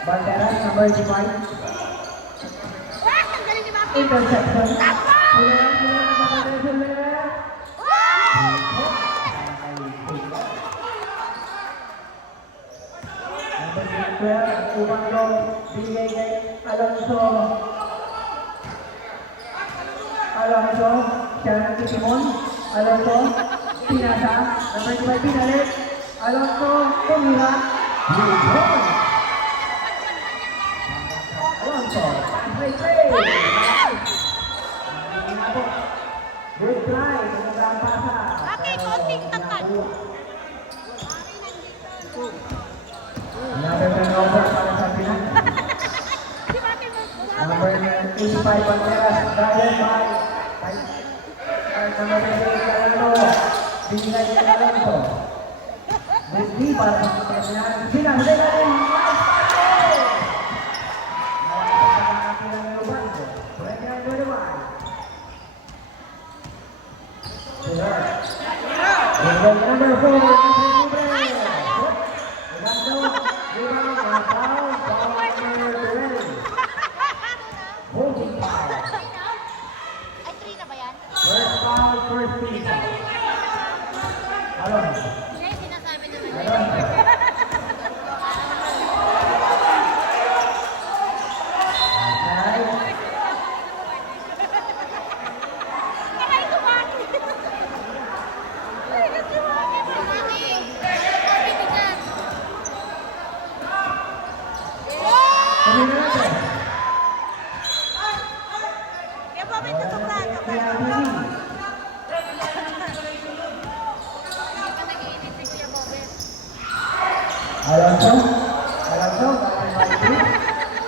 Banderas, number 85. Interception. Umando, bigay kay Alonso. Alonso, siya ang titimon. Alonso, pinasa. Number 5, pinalit. Alonso, tumira. Alonso, play. Good try. Magandang pasa. Okay, konting tapat. Another turnover para sa Pinas. Number 85 Banderas, guided by number 38 Calano. Binigay kay Alonso. With D para sa Pinas. Sinahuli na rin. Number 4. Ay, 3 na ba yan? First foul, first team. Alonso. Siya yung sinasabi na ba? Alonso. Ay, tumaki! Ay, tumaki! Bibigat! Sabi na natin. Kaya pa may tutuklan. Hindi ka nag-iinit si Kuya Bobet. Alonso. Alonso.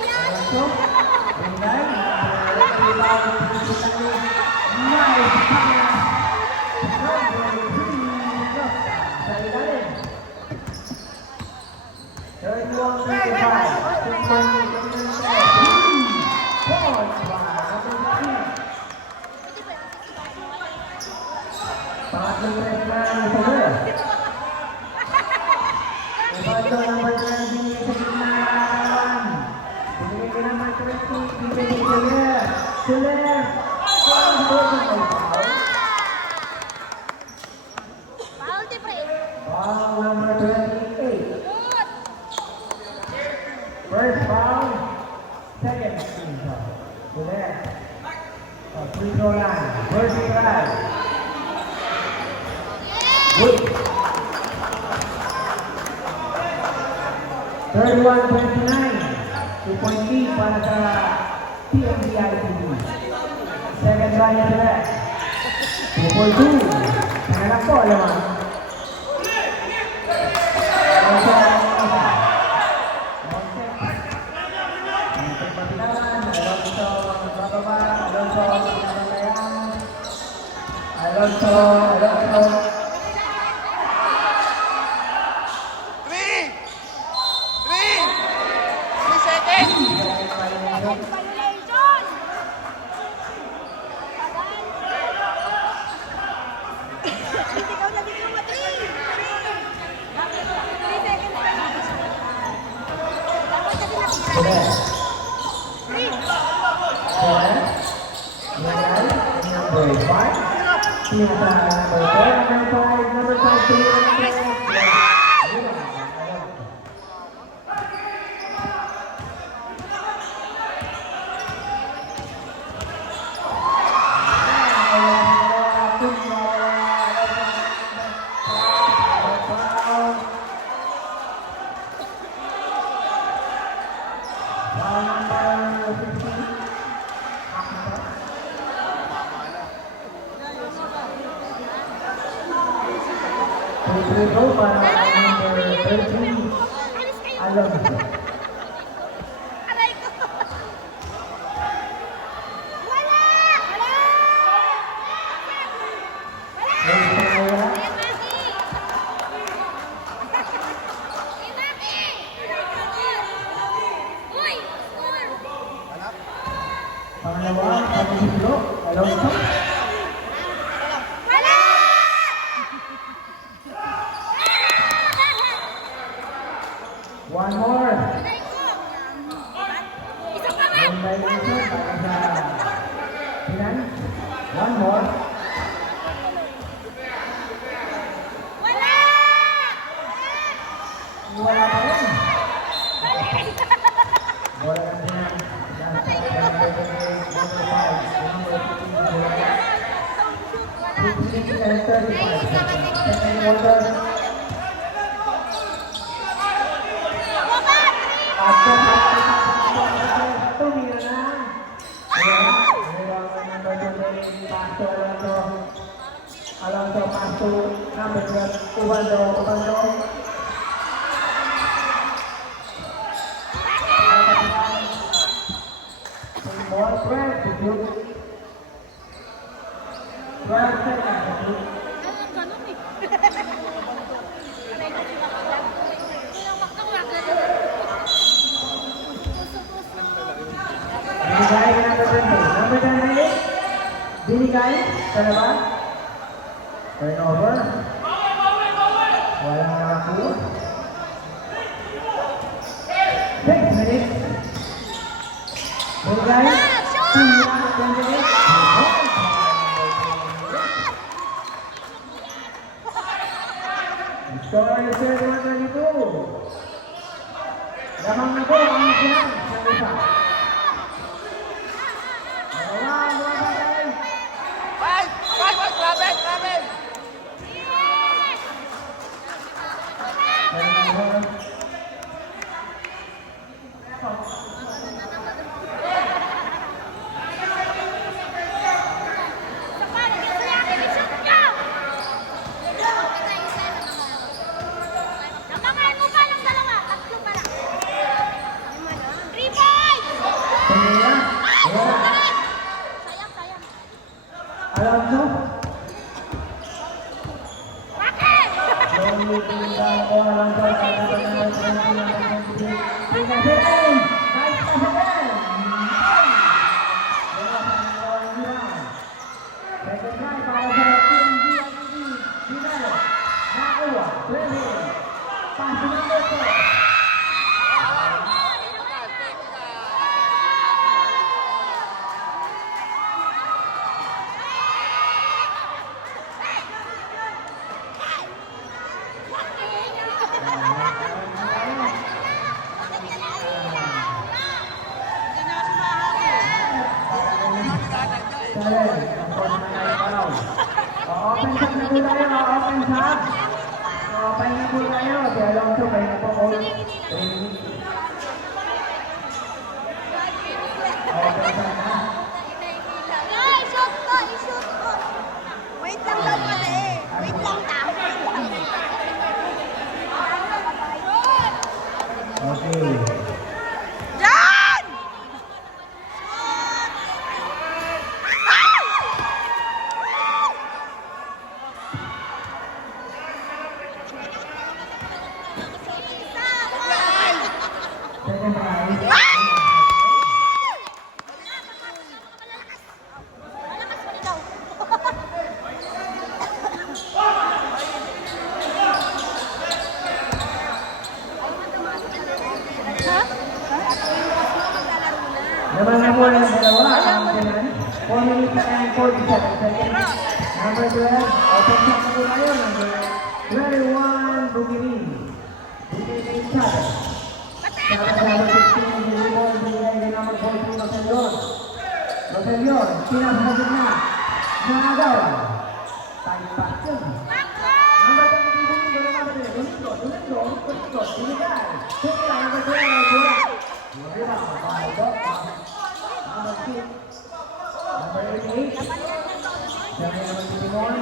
Alonso. Binay. Nice. Sa ilalim. 31-35. Pangatlong red na ang sagot. Ito number 20 sa gitnaan. Pinigay ka naman 30. Pinigay kay Soler. Soler. Foul, di pre. Foul number 28. Good. First foul. Second team foul. Soler. Free throw line. First try. Good. 31-29. 2-point lead para sa TMDI-TV. Second try na sila. 2-2. Pangalak po, alaman. Alonso. Alonso. Violation! Ikaw na bigyan mo 3. 3 seconds pa lang. Dapat kasi nakita. 3. Number 5. Number 5. Go para number 13. Alonso. Aray ko! Wala! Wala! Wala! Ayan, Maki! Hey, Maki! Uy! Score! Pangalawa, Pagkisilo, Alonso. Wala! One more. Aray ko! number 12, Ubaldo. More 12 to shoot. 12 seconds to shoot. Ganun eh. Binigay ka number 20. Number 28. Binigay. Dalawa. Turnover. Walang nakakuha. 6 minutes. Binigay. Tina, 28. Score is 31-22. Lamang na po ang sinan ng isa. Namangal mo pa ng dalawa. Tatlo pa lang. 3 points! Sayang. Alam mo? Bakit? Open shot na po tayo, open shot. Open na po tayo. Si Alonso, pahin na po po. Open shot na. Ay, shoot ko. Wait lang daw pala eh. Wait lang daw. Okay. Jan! Second try. Malakas mo daw. Naman na po ng dalawa ang kanan. 4 minutes and 47 seconds. Number 12, open shot na po tayo. Number 21, Bugini. Bugini shot. Shot na number 16, Bugini. Bigay kay number 14, Roselion. Roselion, pinapasagod na. Nagawa. Tayo pa. Number 23, Bugini. Domingo. Binigay. Binigay, number 12, Wala, number 6. Number 88. Sabi naman si Timon.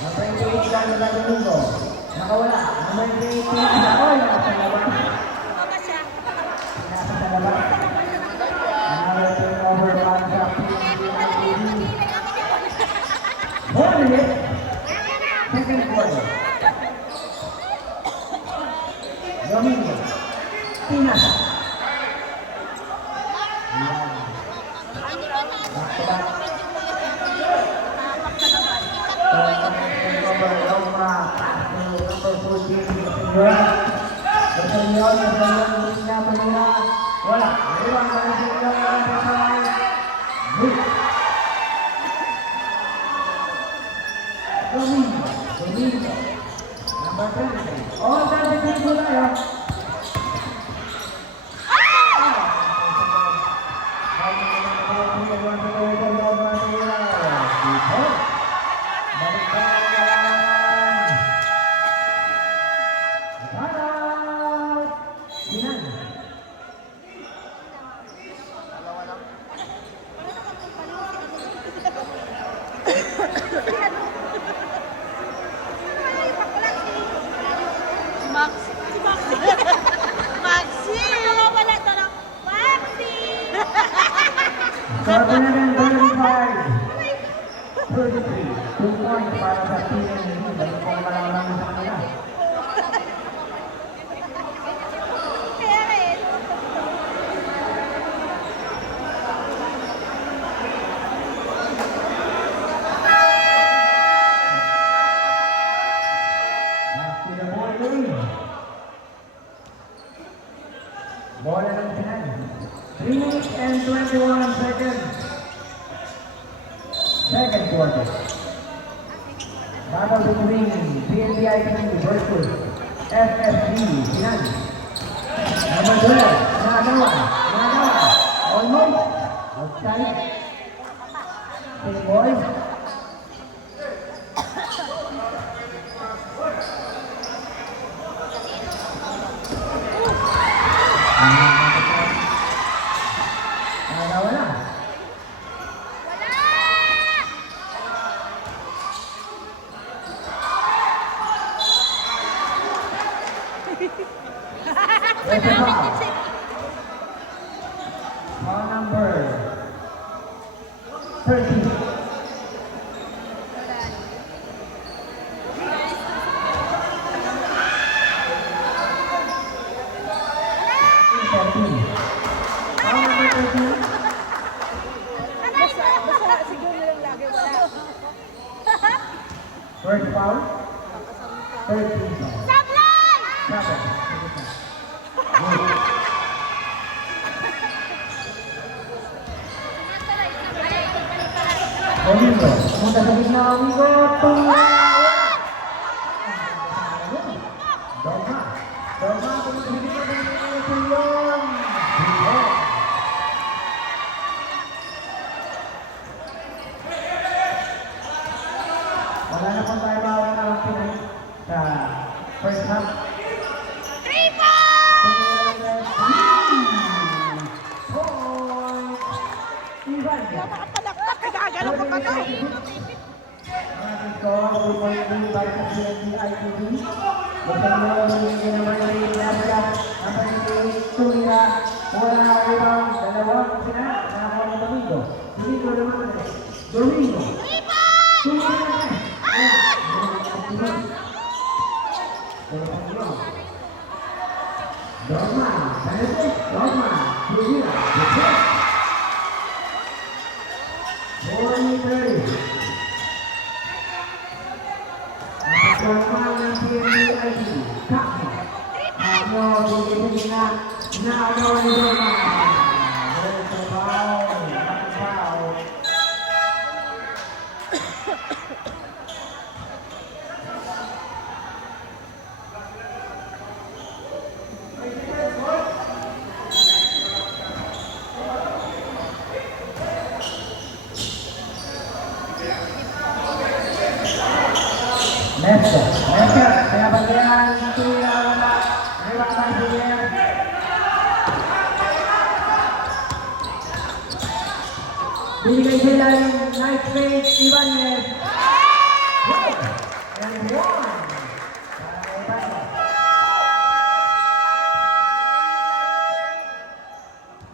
Number 88, Lalo Domingo. Nakawala. Number 88, Oy, nasa labas. Nasa sa labas. Another turnover on the PNP. 4 minutes. Second quarter. Domingo. Pinasa. Back-to-back. Number 14, Roselion, na Manila. Wala. Iwan ka na sila ng pasay. Domingo. Number 20. Oh, 33 po tayo. Score na rin 35. 33. 2 points para sa PNP. Balik po malamang sa kanila. Kaya rin. Back to the ball game. Bola ng Sinan. 3 minutes and 21 seconds. Second quarter. Battle between PNPIP versus FFG Sinan. Number 12. Nagawa. Almost. Outside. Same boys. Nagawa na. There's a foul. Foul number 13. Foul number 13. Basta siguro lang lagi wala. First foul. 13 foul. Sablay! Dapat. Domingo, pumunta sa gitna, amigo, tumula! Dogma, pumunta sa gitna, tulong! Wala na pang tayo bawal na lang Pinoy sa first half. 3 points! Point! Ivan! Napakapalakpak, kagagalaw pa ba tayo? Ating score, 2.3 para sa PNP-IPD. Bukang mo ang hindi naman na rin Nasya. Ang pagiging tumira. Wala rebound. Dalawang sina. Nakakuha ng Domingo. Domingo naman na rin. Domingo. Tumira na rin. Dogma. Benefit. Dogma. Tumira. Defense. 40-30. Dogma ng PNP-IPD. Kakmo. Kakmo. Bigyan na. Naagawa ni Dogma. There's a foul. One foul. Nesto, kaya bagayan sa tuwira wala, rebound by Javier. Binigay sila yung nice fade, Ibanez. And one.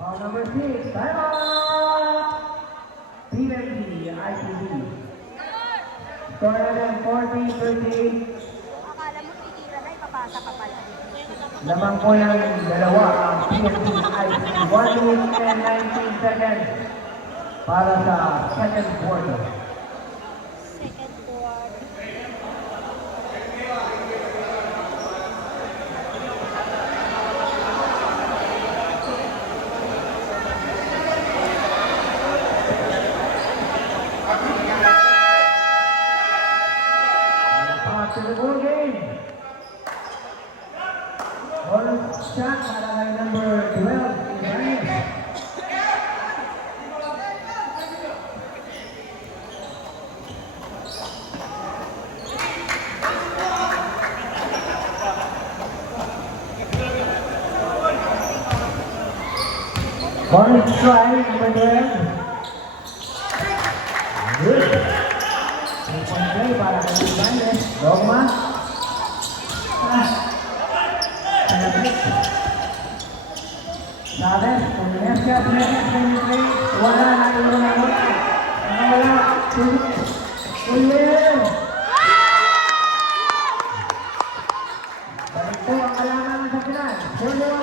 Foul number 6, time out! PNP, IPD. Score na ng 40-38. Akala mo titira na, ipapasa ka pala. Lamang po ng dalawa ang PNP IPD. 1 minute and 19 seconds para sa second quarter. Second quarter. Back to the ball game. All shot para kay number 12, Ibanez. One strike, number 12. Good. 2-point play para kay Ibanez. Dogma. Chavez, kung Nesca, 23, wala na yung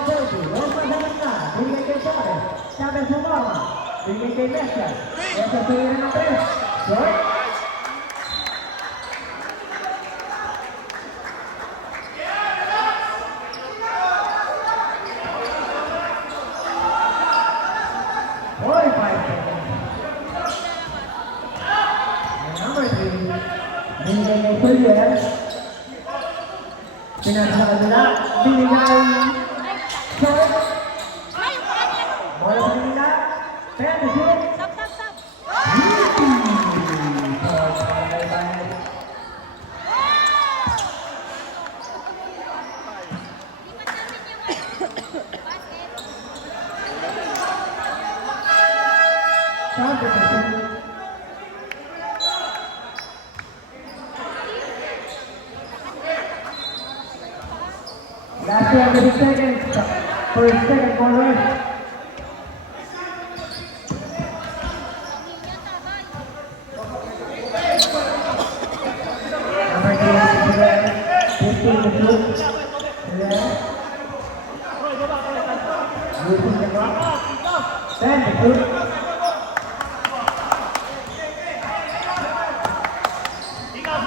40. Rosa Salazar. Bigay kay Chavez. Chavez sumama. Bigay kay Mesa. Mesa tumira ng 3. Short. Number 3, binigay kay Julian. Pinasa sa kanila, binigay short. Ay, yung kanila. Bola sa kanila, pwede shoot. Stop, stop, stop. Last 20 seconds for the second quarter. Number 2, 15 to shoot. Using the clock. 10 to shoot.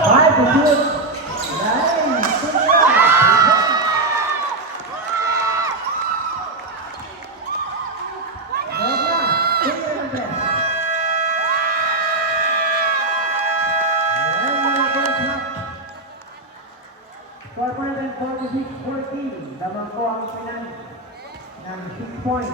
Five to shoot. For 46-14, lamang po ang Pinan ng 6 points.